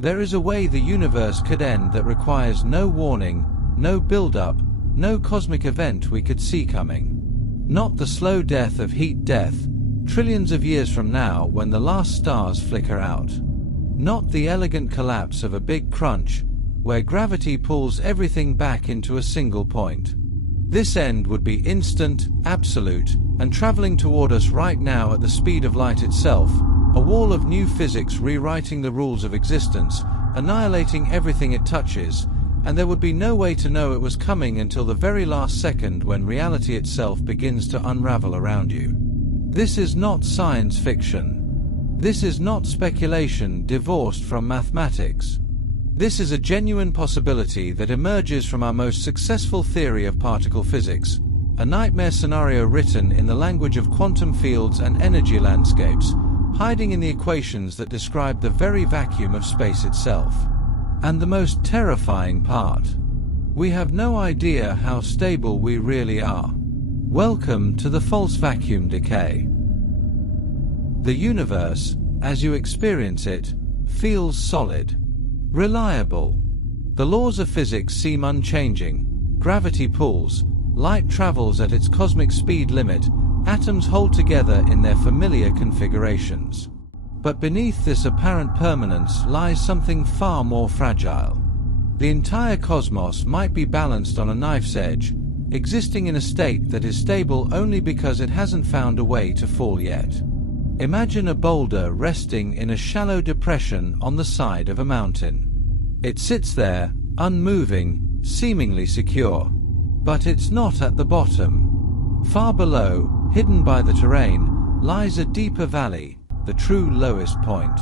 There is a way the universe could end that requires no warning, no build-up, no cosmic event we could see coming. Not the slow death of heat death, trillions of years from now when the last stars flicker out. Not the elegant collapse of a big crunch, where gravity pulls everything back into a single point. This end would be instant, absolute, and traveling toward us right now at the speed of light itself, a wall of new physics rewriting the rules of existence, annihilating everything it touches, and there would be no way to know it was coming until the very last second when reality itself begins to unravel around you. This is not science fiction. This is not speculation divorced from mathematics. This is a genuine possibility that emerges from our most successful theory of particle physics, a nightmare scenario written in the language of quantum fields and energy landscapes, hiding in the equations that describe the very vacuum of space itself. And the most terrifying part, we have no idea how stable we really are. Welcome to the false vacuum decay. The universe, as you experience it, feels solid, reliable. The laws of physics seem unchanging. Gravity pulls, light travels at its cosmic speed limit, atoms hold together in their familiar configurations. But beneath this apparent permanence lies something far more fragile. The entire cosmos might be balanced on a knife's edge, existing in a state that is stable only because it hasn't found a way to fall yet. Imagine a boulder resting in a shallow depression on the side of a mountain. It sits there, unmoving, seemingly secure. But it's not at the bottom. Far below, hidden by the terrain, lies a deeper valley, the true lowest point.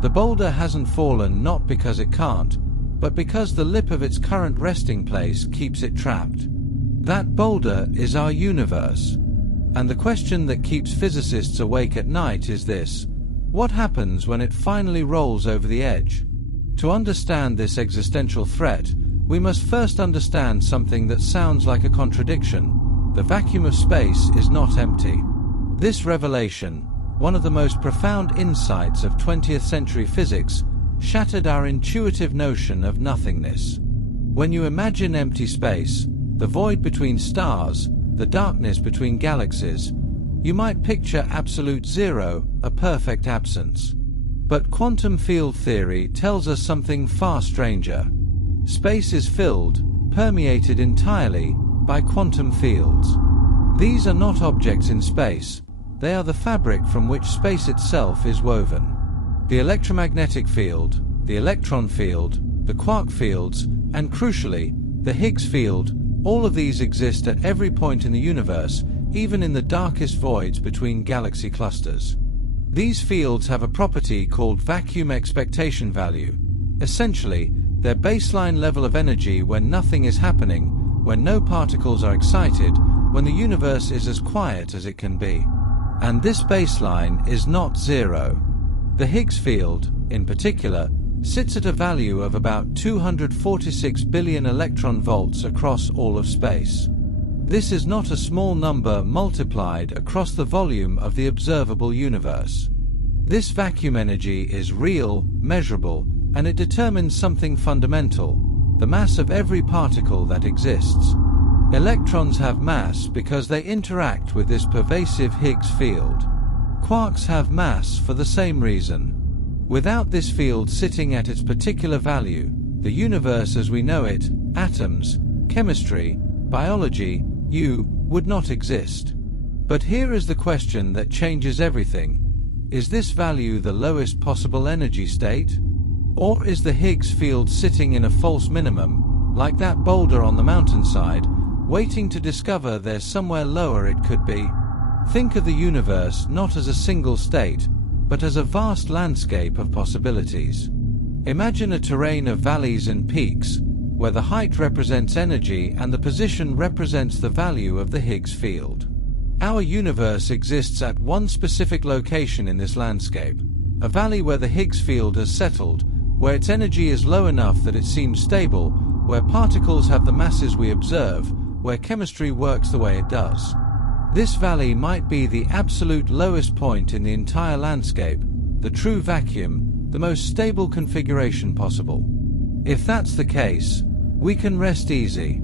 The boulder hasn't fallen not because it can't, but because the lip of its current resting place keeps it trapped. That boulder is our universe. And the question that keeps physicists awake at night is this: what happens when it finally rolls over the edge? To understand this existential threat, we must first understand something that sounds like a contradiction. The vacuum of space is not empty. This revelation, one of the most profound insights of 20th century physics, shattered our intuitive notion of nothingness. When you imagine empty space, the void between stars, the darkness between galaxies, you might picture absolute zero, a perfect absence. But quantum field theory tells us something far stranger. Space is filled, permeated entirely, by quantum fields. These are not objects in space, they are the fabric from which space itself is woven. The electromagnetic field, the electron field, the quark fields, and crucially, the Higgs field, all of these exist at every point in the universe, even in the darkest voids between galaxy clusters. These fields have a property called vacuum expectation value. Essentially, their baseline level of energy when nothing is happening, when no particles are excited, when the universe is as quiet as it can be. And this baseline is not zero. The Higgs field, in particular, sits at a value of about 246 billion electron volts across all of space. This is not a small number multiplied across the volume of the observable universe. This vacuum energy is real, measurable, and it determines something fundamental: the mass of every particle that exists. Electrons have mass because they interact with this pervasive Higgs field. Quarks have mass for the same reason. Without this field sitting at its particular value, the universe as we know it, atoms, chemistry, biology, would not exist. But here is the question that changes everything. Is this value the lowest possible energy state? Or is the Higgs field sitting in a false minimum, like that boulder on the mountainside, waiting to discover there's somewhere lower it could be? Think of the universe not as a single state, but as a vast landscape of possibilities. Imagine a terrain of valleys and peaks, where the height represents energy and the position represents the value of the Higgs field. Our universe exists at one specific location in this landscape, a valley where the Higgs field has settled, where its energy is low enough that it seems stable, where particles have the masses we observe, where chemistry works the way it does. This valley might be the absolute lowest point in the entire landscape, the true vacuum, the most stable configuration possible. If that's the case, we can rest easy.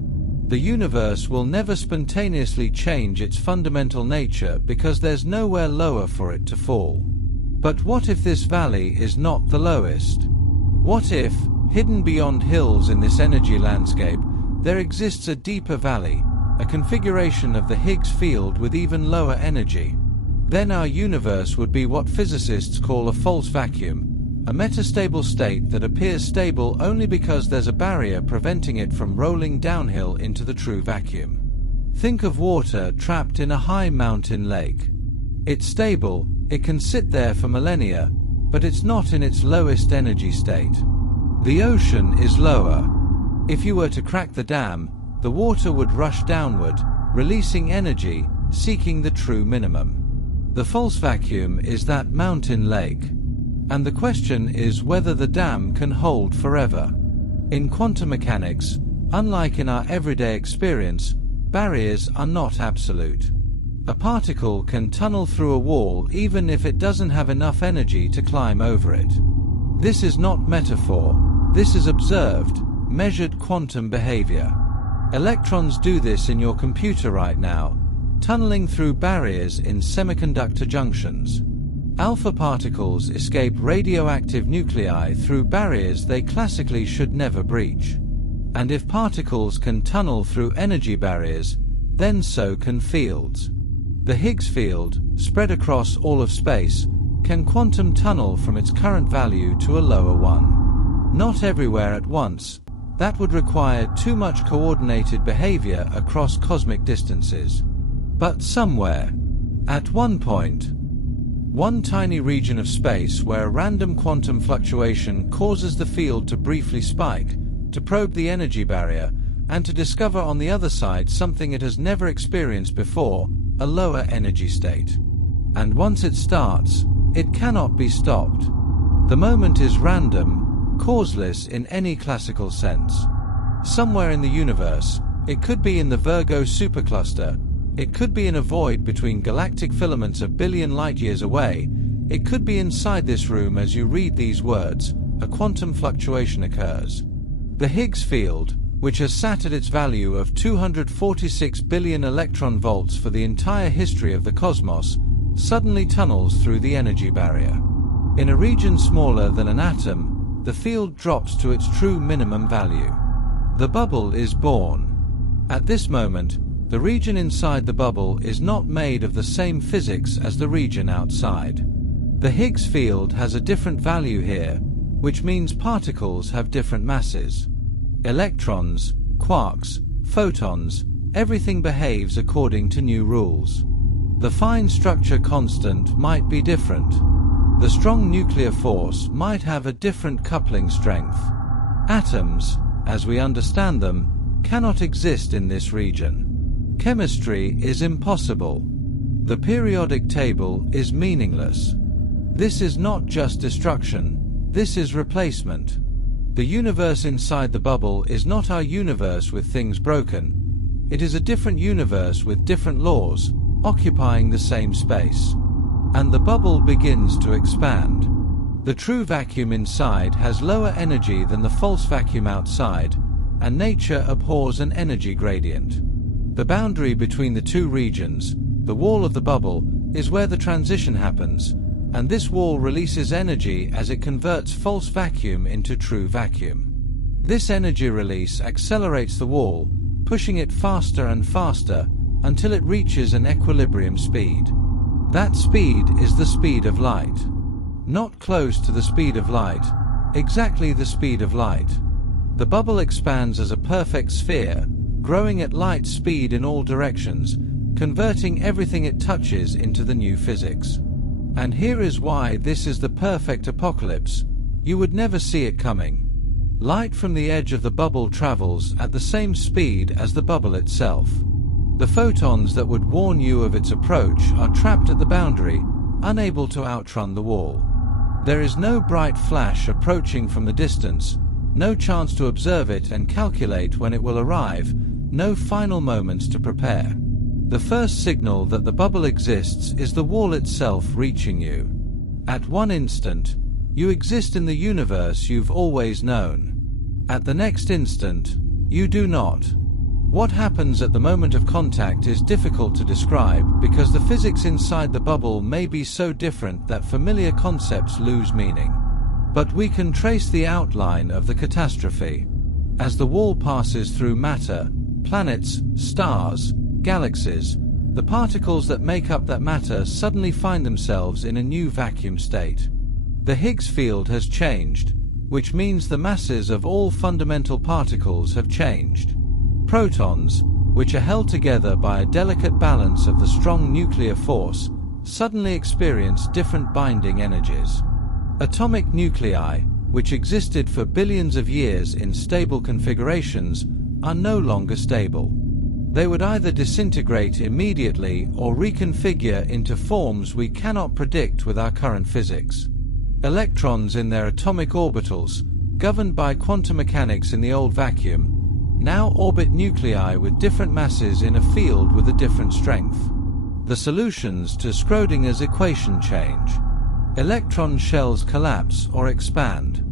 The universe will never spontaneously change its fundamental nature because there's nowhere lower for it to fall. But what if this valley is not the lowest? What if, hidden beyond hills in this energy landscape, there exists a deeper valley, a configuration of the Higgs field with even lower energy? Then our universe would be what physicists call a false vacuum, a metastable state that appears stable only because there's a barrier preventing it from rolling downhill into the true vacuum. Think of water trapped in a high mountain lake. It's stable, it can sit there for millennia, but it's not in its lowest energy state. The ocean is lower. If you were to crack the dam, the water would rush downward, releasing energy, seeking the true minimum. The false vacuum is that mountain lake. And the question is whether the dam can hold forever. In quantum mechanics, unlike in our everyday experience, barriers are not absolute. A particle can tunnel through a wall even if it doesn't have enough energy to climb over it. This is not metaphor, this is observed, measured quantum behavior. Electrons do this in your computer right now, tunneling through barriers in semiconductor junctions. Alpha particles escape radioactive nuclei through barriers they classically should never breach. And if particles can tunnel through energy barriers, then so can fields. The Higgs field, spread across all of space, can quantum tunnel from its current value to a lower one. Not everywhere at once. That would require too much coordinated behavior across cosmic distances. But somewhere, at one point, one tiny region of space where a random quantum fluctuation causes the field to briefly spike, to probe the energy barrier, and to discover on the other side something it has never experienced before, a lower energy state. And once it starts, it cannot be stopped. The moment is random, causeless in any classical sense. Somewhere in the universe, it could be in the Virgo supercluster, it could be in a void between galactic filaments a billion light-years away, it could be inside this room as you read these words, a quantum fluctuation occurs. The Higgs field, which has sat at its value of 246 billion electron volts for the entire history of the cosmos, suddenly tunnels through the energy barrier. In a region smaller than an atom, the field drops to its true minimum value. The bubble is born. At this moment, the region inside the bubble is not made of the same physics as the region outside. The Higgs field has a different value here, which means particles have different masses. Electrons, quarks, photons, everything behaves according to new rules. The fine structure constant might be different. The strong nuclear force might have a different coupling strength. Atoms, as we understand them, cannot exist in this region. Chemistry is impossible. The periodic table is meaningless. This is not just destruction, this is replacement. The universe inside the bubble is not our universe with things broken. It is a different universe with different laws, occupying the same space. And the bubble begins to expand. The true vacuum inside has lower energy than the false vacuum outside, and nature abhors an energy gradient. The boundary between the two regions, the wall of the bubble, is where the transition happens, and this wall releases energy as it converts false vacuum into true vacuum. This energy release accelerates the wall, pushing it faster and faster until it reaches an equilibrium speed. That speed is the speed of light. Not close to the speed of light, exactly the speed of light. The bubble expands as a perfect sphere, growing at light speed in all directions, converting everything it touches into the new physics. And here is why this is the perfect apocalypse. You would never see it coming. Light from the edge of the bubble travels at the same speed as the bubble itself. The photons that would warn you of its approach are trapped at the boundary, unable to outrun the wall. There is no bright flash approaching from the distance, no chance to observe it and calculate when it will arrive, no final moments to prepare. The first signal that the bubble exists is the wall itself reaching you. At one instant, You exist in the universe you've always known. At the next instant, you do not. What happens at the moment of contact is difficult to describe because the physics inside the bubble may be so different that familiar concepts lose meaning. But we can trace the outline of the catastrophe. As the wall passes through matter, planets, stars, galaxies, the particles that make up that matter suddenly find themselves in a new vacuum state. The Higgs field has changed, which means the masses of all fundamental particles have changed. Protons, which are held together by a delicate balance of the strong nuclear force, suddenly experience different binding energies. Atomic nuclei, which existed for billions of years in stable configurations, are no longer stable. They would either disintegrate immediately or reconfigure into forms we cannot predict with our current physics. Electrons in their atomic orbitals, governed by quantum mechanics in the old vacuum, now orbit nuclei with different masses in a field with a different strength. The solutions to Schrödinger's equation change. Electron shells collapse or expand.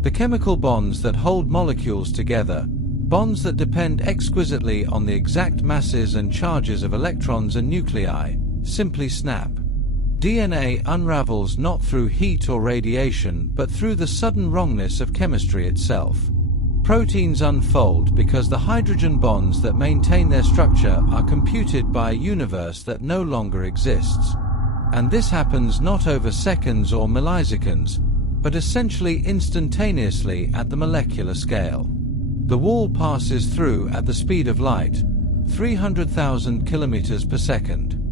The chemical bonds that hold molecules together, bonds that depend exquisitely on the exact masses and charges of electrons and nuclei, simply snap. DNA unravels not through heat or radiation but through the sudden wrongness of chemistry itself. Proteins unfold because the hydrogen bonds that maintain their structure are computed by a universe that no longer exists. And this happens not over seconds or milliseconds, but essentially instantaneously at the molecular scale. The wall passes through at the speed of light, 300,000 kilometers per second.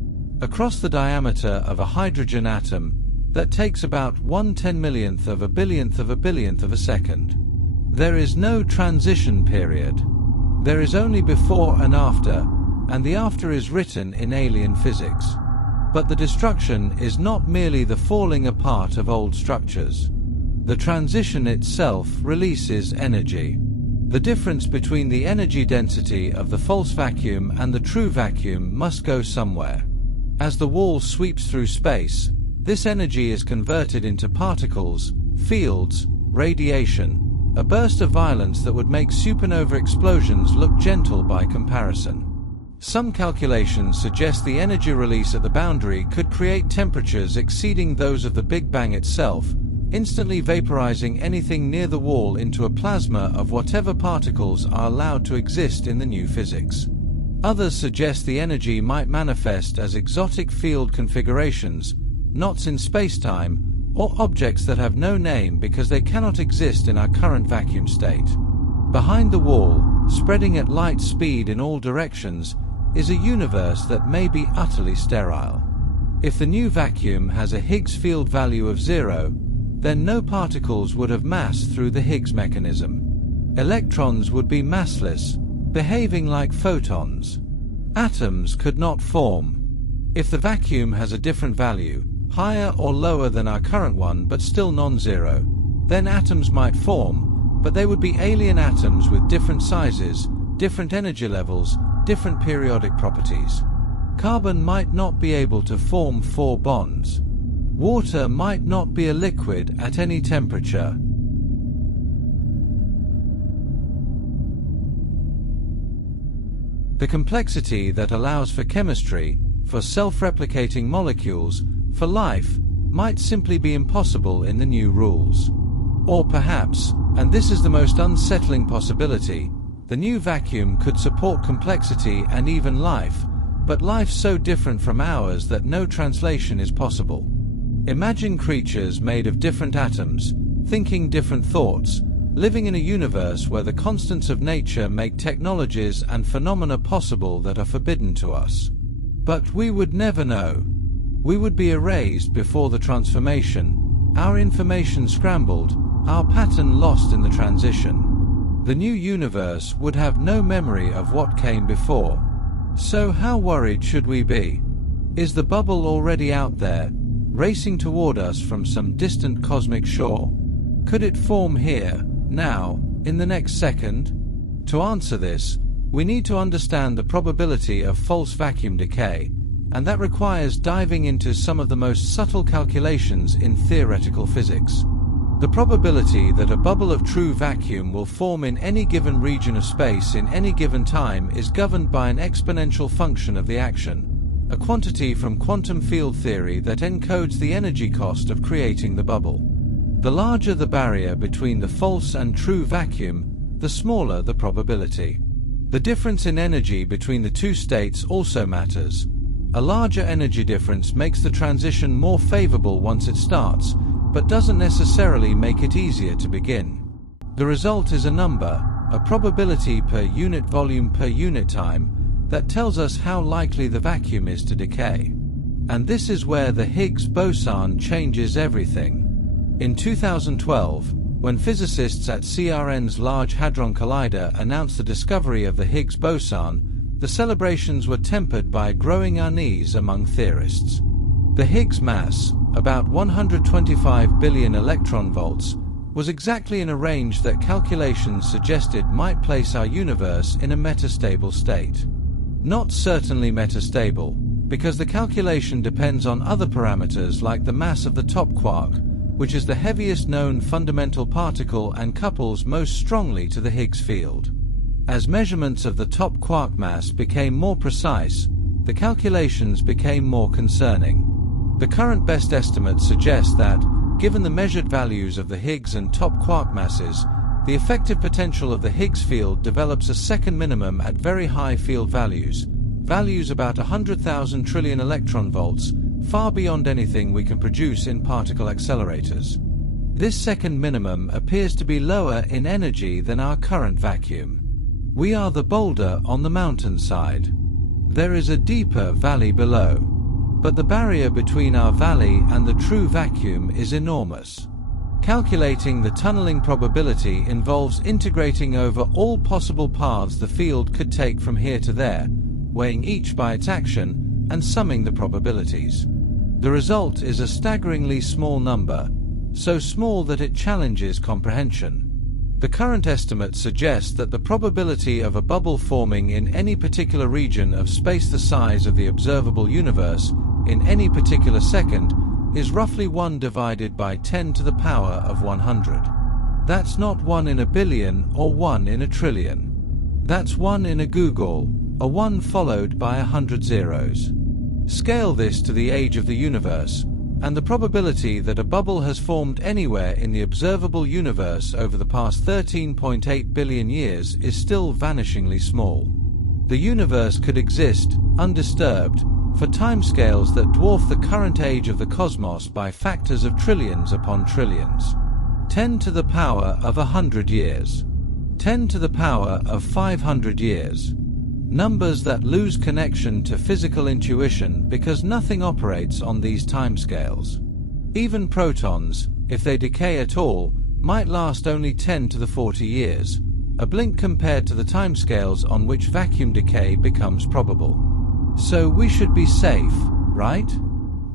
Across the diameter of a hydrogen atom, that takes about 1/10,000,000th of a billionth of a second. There is no transition period. There is only before and after, and the after is written in alien physics. But the destruction is not merely the falling apart of old structures. The transition itself releases energy. The difference between the energy density of the false vacuum and the true vacuum must go somewhere. As the wall sweeps through space, this energy is converted into particles, fields, radiation, a burst of violence that would make supernova explosions look gentle by comparison. Some calculations suggest the energy release at the boundary could create temperatures exceeding those of the Big Bang itself, instantly vaporizing anything near the wall into a plasma of whatever particles are allowed to exist in the new physics. Others suggest the energy might manifest as exotic field configurations, knots in space-time, or objects that have no name because they cannot exist in our current vacuum state. Behind the wall, spreading at light speed in all directions, is a universe that may be utterly sterile. If the new vacuum has a Higgs field value of 0, then no particles would have mass through the Higgs mechanism. Electrons would be massless, behaving like photons. Atoms could not form. If the vacuum has a different value, higher or lower than our current one but still non-zero, then atoms might form, but they would be alien atoms with different sizes, different energy levels, different periodic properties. Carbon might not be able to form 4 bonds. Water might not be a liquid at any temperature. The complexity that allows for chemistry, for self-replicating molecules, for life, might simply be impossible in the new rules. Or perhaps, and this is the most unsettling possibility, the new vacuum could support complexity and even life, but life so different from ours that no translation is possible. Imagine creatures made of different atoms, thinking different thoughts, living in a universe where the constants of nature make technologies and phenomena possible that are forbidden to us. But we would never know. We would be erased before the transformation, our information scrambled, our pattern lost in the transition. The new universe would have no memory of what came before. So how worried should we be? Is the bubble already out there, racing toward us from some distant cosmic shore? Could it form here, now, in the next second? To answer this, we need to understand the probability of false vacuum decay, and that requires diving into some of the most subtle calculations in theoretical physics. The probability that a bubble of true vacuum will form in any given region of space in any given time is governed by an exponential function of the action, a quantity from quantum field theory that encodes the energy cost of creating the bubble. The larger the barrier between the false and true vacuum, the smaller the probability. The difference in energy between the two states also matters. A larger energy difference makes the transition more favorable once it starts, but doesn't necessarily make it easier to begin. The result is a number, a probability per unit volume per unit time, that tells us how likely the vacuum is to decay. And this is where the Higgs boson changes everything. In 2012, when physicists at CERN's Large Hadron Collider announced the discovery of the Higgs boson, the celebrations were tempered by growing unease among theorists. The Higgs mass, about 125 billion electron volts, was exactly in a range that calculations suggested might place our universe in a metastable state. Not certainly metastable, because the calculation depends on other parameters like the mass of the top quark, which is the heaviest known fundamental particle and couples most strongly to the Higgs field. As measurements of the top quark mass became more precise, the calculations became more concerning. The current best estimates suggest that, given the measured values of the Higgs and top quark masses, the effective potential of the Higgs field develops a second minimum at very high field values about 100,000 trillion electron volts, far beyond anything we can produce in particle accelerators. This second minimum appears to be lower in energy than our current vacuum. We are the boulder on the mountainside. There is a deeper valley below. But the barrier between our valley and the true vacuum is enormous. Calculating the tunneling probability involves integrating over all possible paths the field could take from here to there, weighing each by its action, and summing the probabilities. The result is a staggeringly small number, so small that it challenges comprehension. The current estimates suggest that the probability of a bubble forming in any particular region of space the size of the observable universe in any particular second is roughly 1 divided by 10 to the power of 100. That's not 1 in a billion or 1 in a trillion. That's 1 in a googol, a 1 followed by 100 zeros. Scale this to the age of the universe, and the probability that a bubble has formed anywhere in the observable universe over the past 13.8 billion years is still vanishingly small. The universe could exist, undisturbed, for timescales that dwarf the current age of the cosmos by factors of trillions upon trillions. 10 to the power of 100 years. 10 to the power of 500 years. Numbers that lose connection to physical intuition because nothing operates on these timescales. Even protons, if they decay at all, might last only 10 to the 40 years, a blink compared to the timescales on which vacuum decay becomes probable. So we should be safe, right?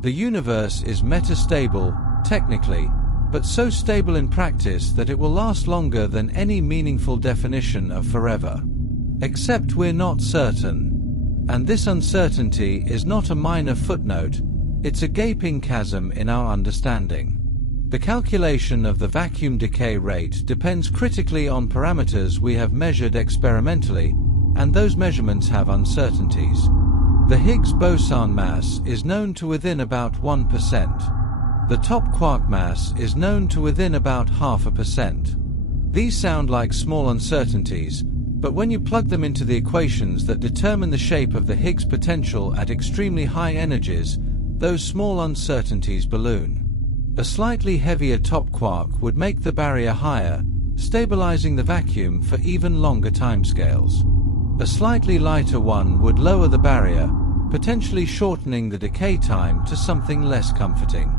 The universe is metastable, technically, but so stable in practice that it will last longer than any meaningful definition of forever. Except we're not certain. And this uncertainty is not a minor footnote, it's a gaping chasm in our understanding. The calculation of the vacuum decay rate depends critically on parameters we have measured experimentally, and those measurements have uncertainties. The Higgs boson mass is known to within about 1%. The top quark mass is known to within about 0.5%. These sound like small uncertainties, but when you plug them into the equations that determine the shape of the Higgs potential at extremely high energies, those small uncertainties balloon. A slightly heavier top quark would make the barrier higher, stabilizing the vacuum for even longer timescales. A slightly lighter one would lower the barrier, potentially shortening the decay time to something less comforting.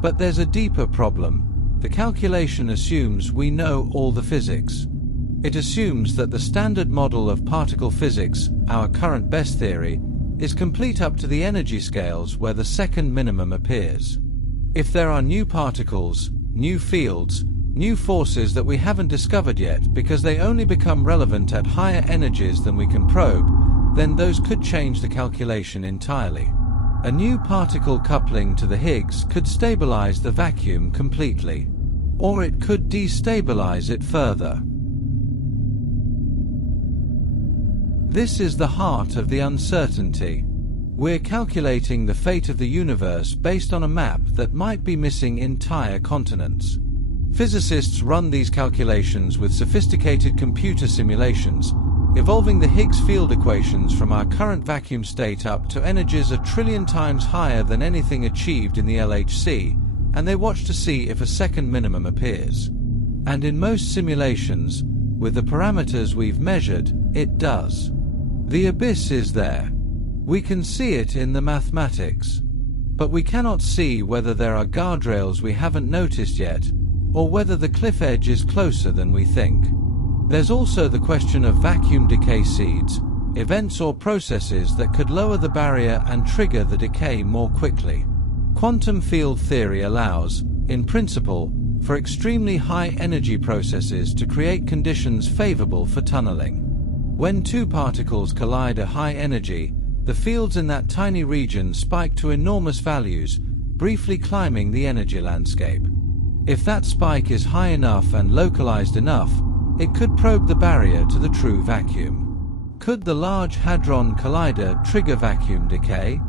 But there's a deeper problem. The calculation assumes we know all the physics. It assumes that the standard model of particle physics, our current best theory, is complete up to the energy scales where the second minimum appears. If there are new particles, new fields, new forces that we haven't discovered yet because they only become relevant at higher energies than we can probe, then those could change the calculation entirely. A new particle coupling to the Higgs could stabilize the vacuum completely. or it could destabilize it further. This is the heart of the uncertainty. We're calculating the fate of the universe based on a map that might be missing entire continents. Physicists run these calculations with sophisticated computer simulations, evolving the Higgs field equations from our current vacuum state up to energies 1 trillion times higher than anything achieved in the LHC, and they watch to see if a second minimum appears. And in most simulations, with the parameters we've measured, it does. The abyss is there. We can see it in the mathematics. But we cannot see whether there are guardrails we haven't noticed yet, or whether the cliff edge is closer than we think. There's also the question of vacuum decay seeds, events or processes that could lower the barrier and trigger the decay more quickly. Quantum field theory allows, in principle, for extremely high energy processes to create conditions favorable for tunneling. When two particles collide at high energy, the fields in that tiny region spike to enormous values, briefly climbing the energy landscape. If that spike is high enough and localized enough, it could probe the barrier to the true vacuum. Could the Large Hadron Collider trigger vacuum decay?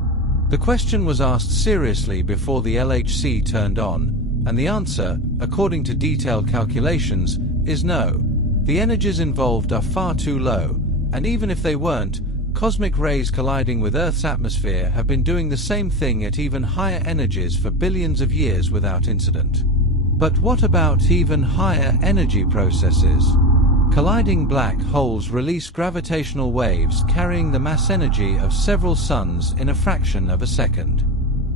The question was asked seriously before the LHC turned on, and the answer, according to detailed calculations, is no. The energies involved are far too low, and even if they weren't, cosmic rays colliding with Earth's atmosphere have been doing the same thing at even higher energies for billions of years without incident. But what about even higher energy processes? Colliding black holes release gravitational waves carrying the mass energy of several suns in a fraction of a second.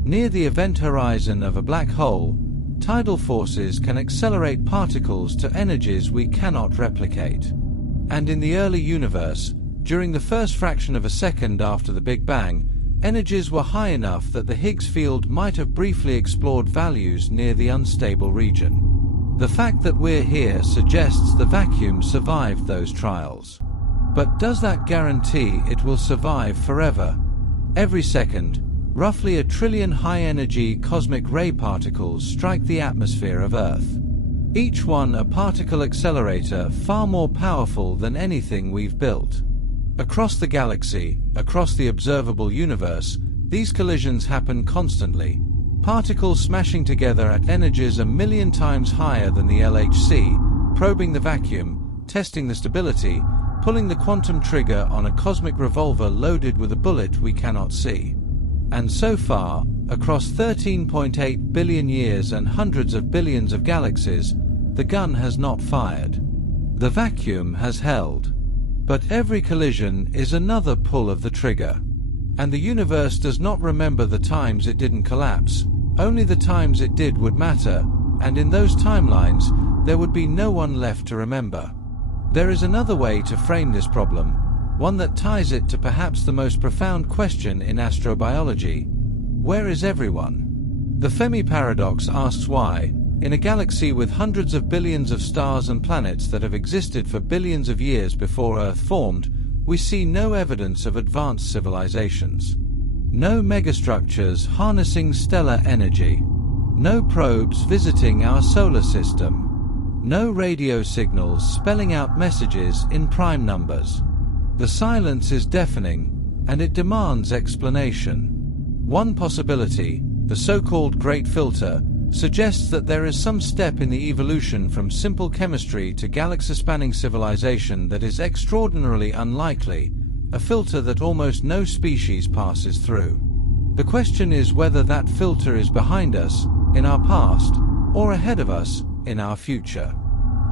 Near the event horizon of a black hole, tidal forces can accelerate particles to energies we cannot replicate. And in the early universe, during the first fraction of a second after the Big Bang, energies were high enough that the Higgs field might have briefly explored values near the unstable region. The fact that we're here suggests the vacuum survived those trials. But does that guarantee it will survive forever? Every second, roughly 1 trillion high-energy cosmic ray particles strike the atmosphere of Earth. Each one a particle accelerator far more powerful than anything we've built. Across the galaxy, across the observable universe, these collisions happen constantly. Particles smashing together at energies 1 million times higher than the LHC, probing the vacuum, testing the stability, pulling the quantum trigger on a cosmic revolver loaded with a bullet we cannot see. And so far, across 13.8 billion years and hundreds of billions of galaxies, the gun has not fired. The vacuum has held. But every collision is another pull of the trigger. And the universe does not remember the times it didn't collapse. Only the times it did would matter, and in those timelines, there would be no one left to remember. There is another way to frame this problem, one that ties it to perhaps the most profound question in astrobiology. Where is everyone? The Fermi Paradox asks why, in a galaxy with hundreds of billions of stars and planets that have existed for billions of years before Earth formed, we see no evidence of advanced civilizations. No megastructures harnessing stellar energy. No probes visiting our solar system. No radio signals spelling out messages in prime numbers. The silence is deafening, and it demands explanation. One possibility, the so-called Great Filter, suggests that there is some step in the evolution from simple chemistry to galaxy-spanning civilization that is extraordinarily unlikely, a filter that almost no species passes through. The question is whether that filter is behind us, in our past, or ahead of us, in our future.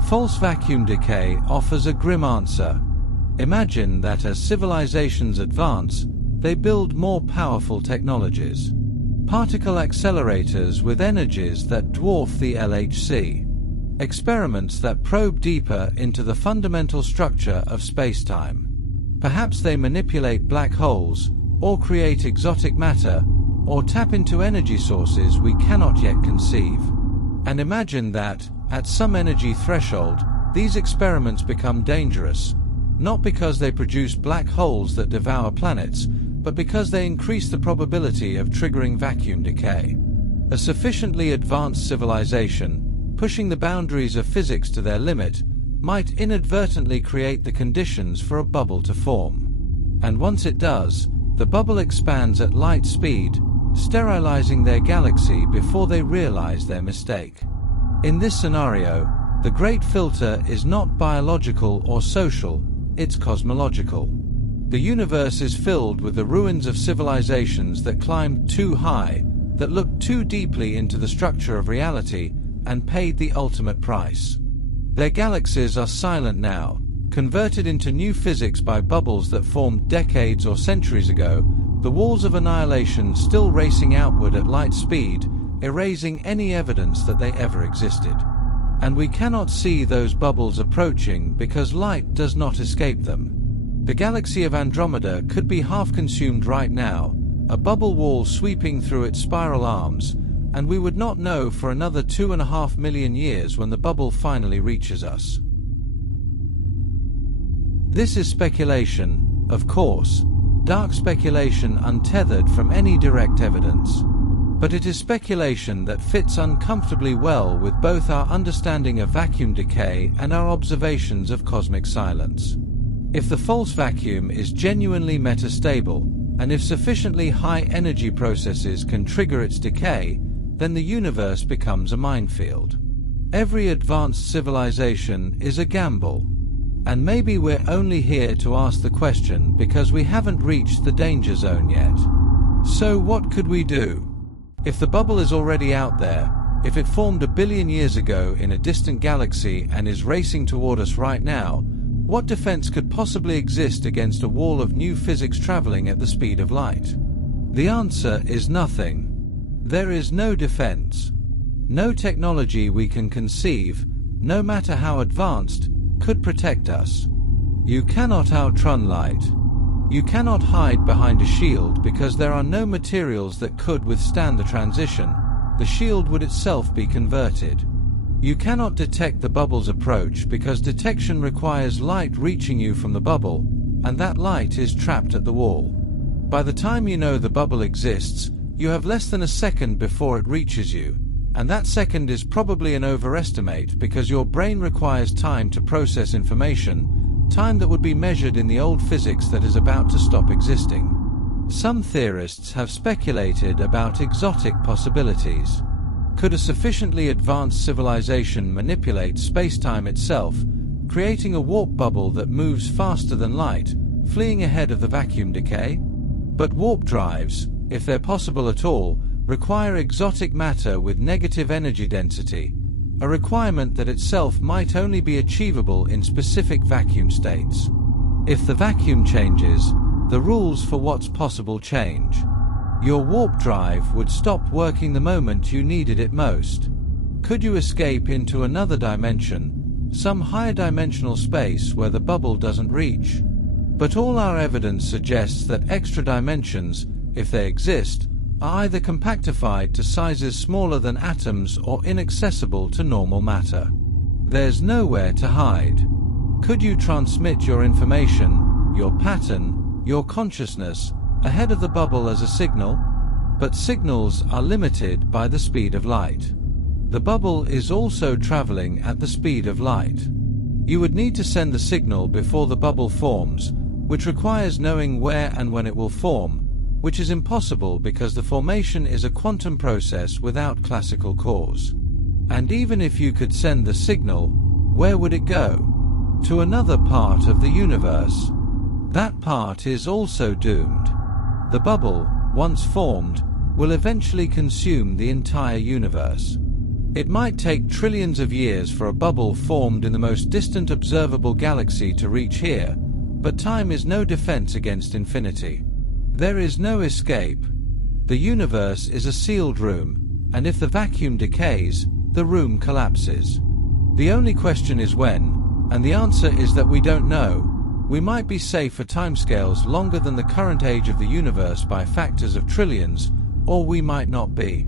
False vacuum decay offers a grim answer. Imagine that as civilizations advance, they build more powerful technologies. Particle accelerators with energies that dwarf the LHC. Experiments that probe deeper into the fundamental structure of space-time. Perhaps they manipulate black holes, or create exotic matter, or tap into energy sources we cannot yet conceive. And imagine that, at some energy threshold, these experiments become dangerous, not because they produce black holes that devour planets, but because they increase the probability of triggering vacuum decay. A sufficiently advanced civilization, pushing the boundaries of physics to their limit, might inadvertently create the conditions for a bubble to form. And once it does, the bubble expands at light speed, sterilizing their galaxy before they realize their mistake. In this scenario, the Great Filter is not biological or social, it's cosmological. The universe is filled with the ruins of civilizations that climbed too high, that looked too deeply into the structure of reality, and paid the ultimate price. Their galaxies are silent now, converted into new physics by bubbles that formed decades or centuries ago, the walls of annihilation still racing outward at light speed, erasing any evidence that they ever existed. And we cannot see those bubbles approaching because light does not escape them. The galaxy of Andromeda could be half consumed right now, a bubble wall sweeping through its spiral arms, and we would not know for another 2.5 million years when the bubble finally reaches us. This is speculation, of course, dark speculation untethered from any direct evidence. But it is speculation that fits uncomfortably well with both our understanding of vacuum decay and our observations of cosmic silence. If the false vacuum is genuinely metastable, and if sufficiently high energy processes can trigger its decay, then the universe becomes a minefield. Every advanced civilization is a gamble. And maybe we're only here to ask the question because we haven't reached the danger zone yet. So what could we do? If the bubble is already out there, if it formed 1 billion years ago in a distant galaxy and is racing toward us right now, what defense could possibly exist against a wall of new physics traveling at the speed of light? The answer is nothing. There is no defense. No technology we can conceive, no matter how advanced, could protect us. You cannot outrun light. You cannot hide behind a shield because there are no materials that could withstand the transition. The shield would itself be converted. You cannot detect the bubble's approach because detection requires light reaching you from the bubble, and that light is trapped at the wall. By the time you know the bubble exists, you have less than a second before it reaches you, and that second is probably an overestimate because your brain requires time to process information, time that would be measured in the old physics that is about to stop existing. Some theorists have speculated about exotic possibilities. Could a sufficiently advanced civilization manipulate space-time itself, creating a warp bubble that moves faster than light, fleeing ahead of the vacuum decay? But warp drives, if they're possible at all, require exotic matter with negative energy density, a requirement that itself might only be achievable in specific vacuum states. If the vacuum changes, the rules for what's possible change. Your warp drive would stop working the moment you needed it most. Could you escape into another dimension, some higher dimensional space where the bubble doesn't reach? But all our evidence suggests that extra dimensions, if they exist, are either compactified to sizes smaller than atoms or inaccessible to normal matter. There's nowhere to hide. Could you transmit your information, your pattern, your consciousness, ahead of the bubble as a signal? But signals are limited by the speed of light. The bubble is also traveling at the speed of light. You would need to send the signal before the bubble forms, which requires knowing where and when it will form, which is impossible because the formation is a quantum process without classical cause. And even if you could send the signal, where would it go? To another part of the universe. That part is also doomed. The bubble, once formed, will eventually consume the entire universe. It might take trillions of years for a bubble formed in the most distant observable galaxy to reach here, but time is no defense against infinity. There is no escape. The universe is a sealed room, and if the vacuum decays, the room collapses. The only question is when, and the answer is that we don't know. We might be safe for timescales longer than the current age of the universe by factors of trillions, or we might not be.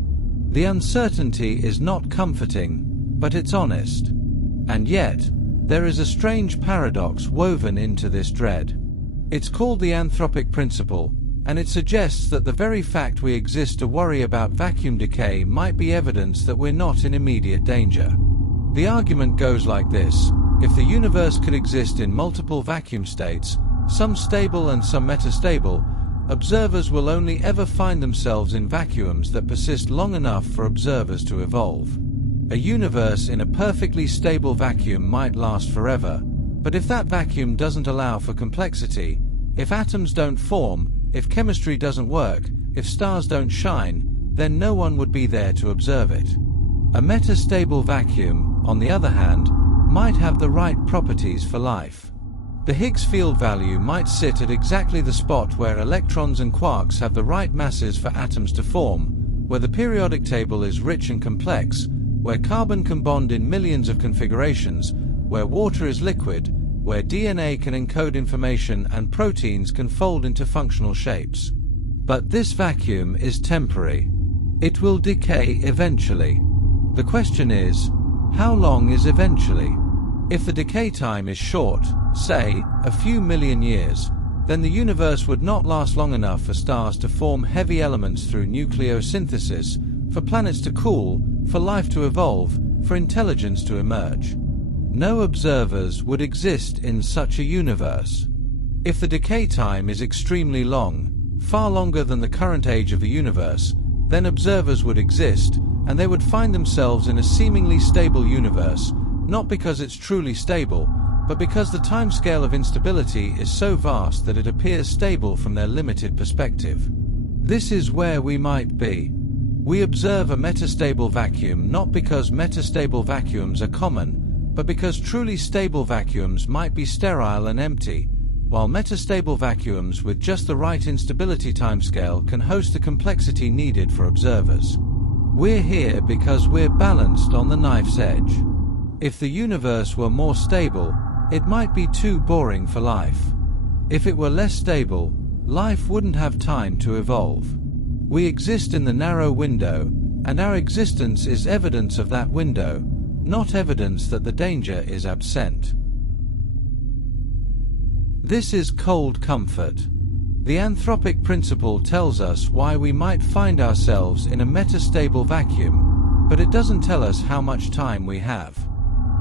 The uncertainty is not comforting, but it's honest. And yet, there is a strange paradox woven into this dread. It's called the anthropic principle, and it suggests that the very fact we exist to worry about vacuum decay might be evidence that we're not in immediate danger. The argument goes like this: if the universe could exist in multiple vacuum states, some stable and some metastable, observers will only ever find themselves in vacuums that persist long enough for observers to evolve. A universe in a perfectly stable vacuum might last forever, but if that vacuum doesn't allow for complexity, if atoms don't form, if chemistry doesn't work, if stars don't shine, then no one would be there to observe it. A metastable vacuum, on the other hand, might have the right properties for life. The Higgs field value might sit at exactly the spot where electrons and quarks have the right masses for atoms to form, where the periodic table is rich and complex, where carbon can bond in millions of configurations, where water is liquid, where DNA can encode information and proteins can fold into functional shapes. But this vacuum is temporary. It will decay eventually. The question is, how long is eventually? If the decay time is short, say, a few million years, then the universe would not last long enough for stars to form heavy elements through nucleosynthesis, for planets to cool, for life to evolve, for intelligence to emerge. No observers would exist in such a universe. If the decay time is extremely long, far longer than the current age of the universe, then observers would exist, and they would find themselves in a seemingly stable universe, not because it's truly stable, but because the timescale of instability is so vast that it appears stable from their limited perspective. This is where we might be. We observe a metastable vacuum not because metastable vacuums are common, but because truly stable vacuums might be sterile and empty, while metastable vacuums with just the right instability timescale can host the complexity needed for observers. We're here because we're balanced on the knife's edge. If the universe were more stable, it might be too boring for life. If it were less stable, life wouldn't have time to evolve. We exist in the narrow window, and our existence is evidence of that window, not evidence that the danger is absent. This is cold comfort. The anthropic principle tells us why we might find ourselves in a metastable vacuum, but it doesn't tell us how much time we have.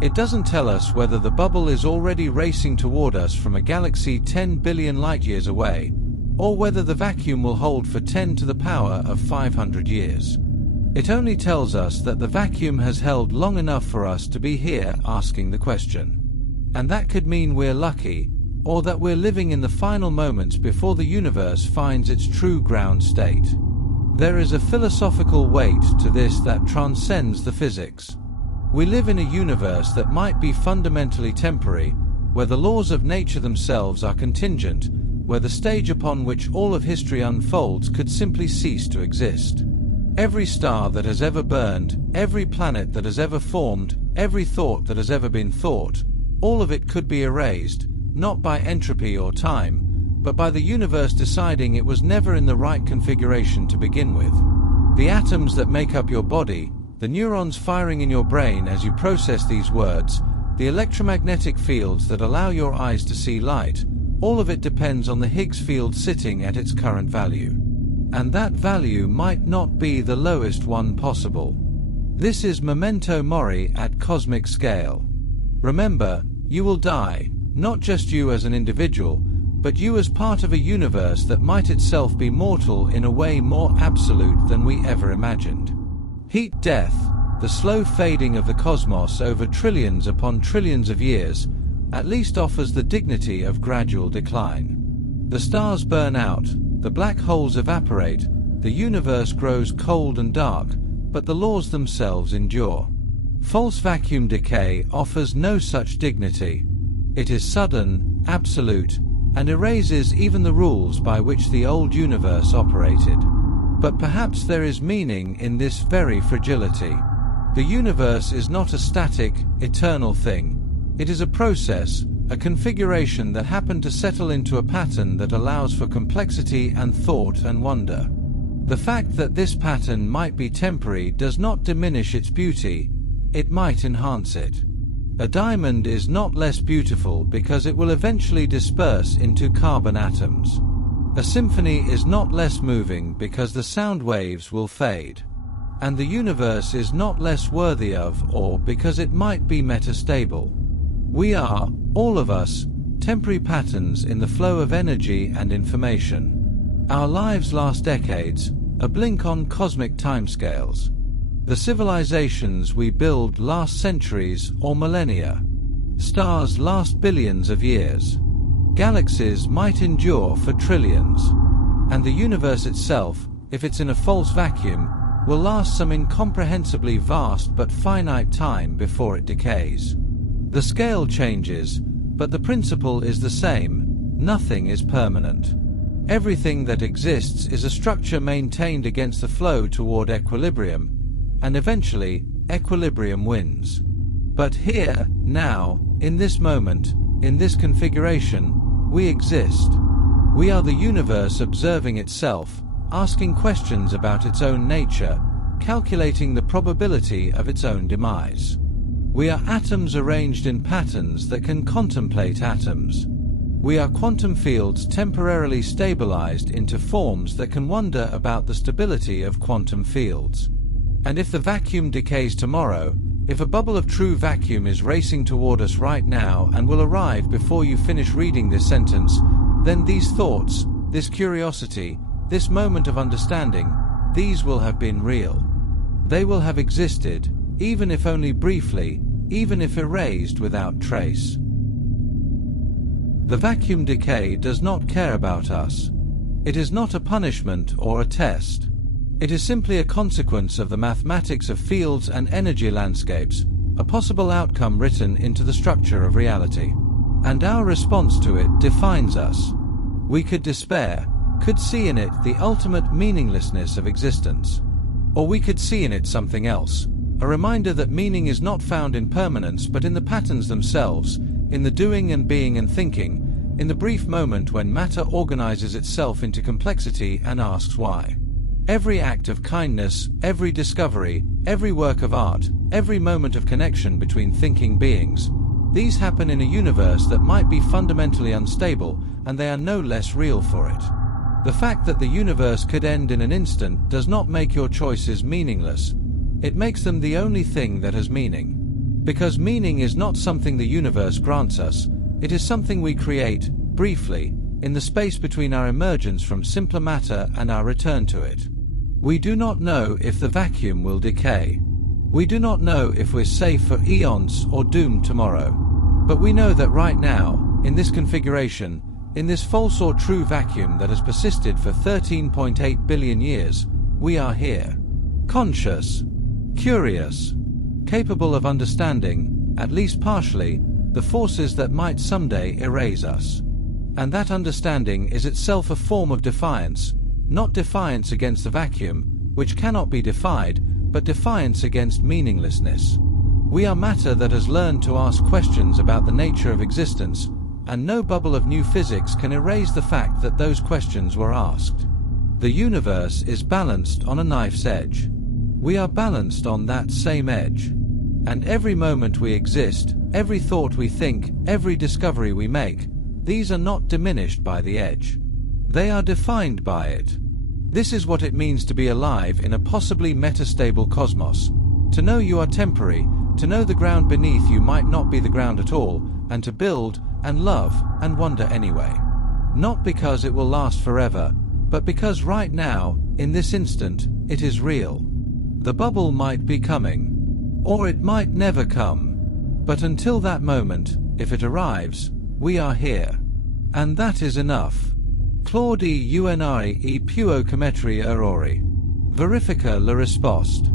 It doesn't tell us whether the bubble is already racing toward us from a galaxy 10 billion light-years away, or whether the vacuum will hold for 10 to the power of 500 years. It only tells us that the vacuum has held long enough for us to be here asking the question. And that could mean we're lucky, or that we're living in the final moments before the universe finds its true ground state. There is a philosophical weight to this that transcends the physics. We live in a universe that might be fundamentally temporary, where the laws of nature themselves are contingent, where the stage upon which all of history unfolds could simply cease to exist. Every star that has ever burned, every planet that has ever formed, every thought that has ever been thought, all of it could be erased, not by entropy or time, but by the universe deciding it was never in the right configuration to begin with. The atoms that make up your body, the neurons firing in your brain as you process these words, the electromagnetic fields that allow your eyes to see light, all of it depends on the Higgs field sitting at its current value. And that value might not be the lowest one possible. This is memento mori at cosmic scale. Remember, you will die, not just you as an individual, but you as part of a universe that might itself be mortal in a way more absolute than we ever imagined. Heat death, the slow fading of the cosmos over trillions upon trillions of years, at least offers the dignity of gradual decline. The stars burn out, the black holes evaporate, the universe grows cold and dark, but the laws themselves endure. False vacuum decay offers no such dignity. It is sudden, absolute, and erases even the rules by which the old universe operated. But perhaps there is meaning in this very fragility. The universe is not a static, eternal thing. It is a process, a configuration that happened to settle into a pattern that allows for complexity and thought and wonder. The fact that this pattern might be temporary does not diminish its beauty, it might enhance it. A diamond is not less beautiful because it will eventually disperse into carbon atoms. A symphony is not less moving because the sound waves will fade. And the universe is not less worthy of, or because it might be metastable. We are, all of us, temporary patterns in the flow of energy and information. Our lives last decades, a blink on cosmic timescales. The civilizations we build last centuries or millennia. Stars last billions of years. Galaxies might endure for trillions. And the universe itself, if it's in a false vacuum, will last some incomprehensibly vast but finite time before it decays. The scale changes, but the principle is the same. Nothing is permanent. Everything that exists is a structure maintained against the flow toward equilibrium, and eventually, equilibrium wins. But here, now, in this moment, in this configuration, we exist. We are the universe observing itself, asking questions about its own nature, calculating the probability of its own demise. We are atoms arranged in patterns that can contemplate atoms. We are quantum fields temporarily stabilized into forms that can wonder about the stability of quantum fields. And if the vacuum decays tomorrow, if a bubble of true vacuum is racing toward us right now and will arrive before you finish reading this sentence, then these thoughts, this curiosity, this moment of understanding, these will have been real. They will have existed, even if only briefly, even if erased without trace. The vacuum decay does not care about us. It is not a punishment or a test. It is simply a consequence of the mathematics of fields and energy landscapes, a possible outcome written into the structure of reality. And our response to it defines us. We could despair, could see in it the ultimate meaninglessness of existence. Or we could see in it something else, a reminder that meaning is not found in permanence but in the patterns themselves, in the doing and being and thinking, in the brief moment when matter organizes itself into complexity and asks why. Every act of kindness, every discovery, every work of art, every moment of connection between thinking beings, these happen in a universe that might be fundamentally unstable, and they are no less real for it. The fact that the universe could end in an instant does not make your choices meaningless. It makes them the only thing that has meaning. Because meaning is not something the universe grants us, it is something we create, briefly, in the space between our emergence from simpler matter and our return to it. We do not know if the vacuum will decay. We do not know if we're safe for eons or doomed tomorrow. But we know that right now, in this configuration, in this false or true vacuum that has persisted for 13.8 billion years, we are here. Conscious, curious, capable of understanding, at least partially, the forces that might someday erase us. And that understanding is itself a form of defiance, not defiance against the vacuum, which cannot be defied, but defiance against meaninglessness. We are matter that has learned to ask questions about the nature of existence, and no bubble of new physics can erase the fact that those questions were asked. The universe is balanced on a knife's edge. We are balanced on that same edge. And every moment we exist, every thought we think, every discovery we make, these are not diminished by the edge. They are defined by it. This is what it means to be alive in a possibly metastable cosmos. To know you are temporary, to know the ground beneath you might not be the ground at all, and to build, and love, and wonder anyway. Not because it will last forever, but because right now, in this instant, it is real. The bubble might be coming, or it might never come. But until that moment, if it arrives, we are here. And that is enough. Claudi unari e puo commetri errori. Verifica la risposta.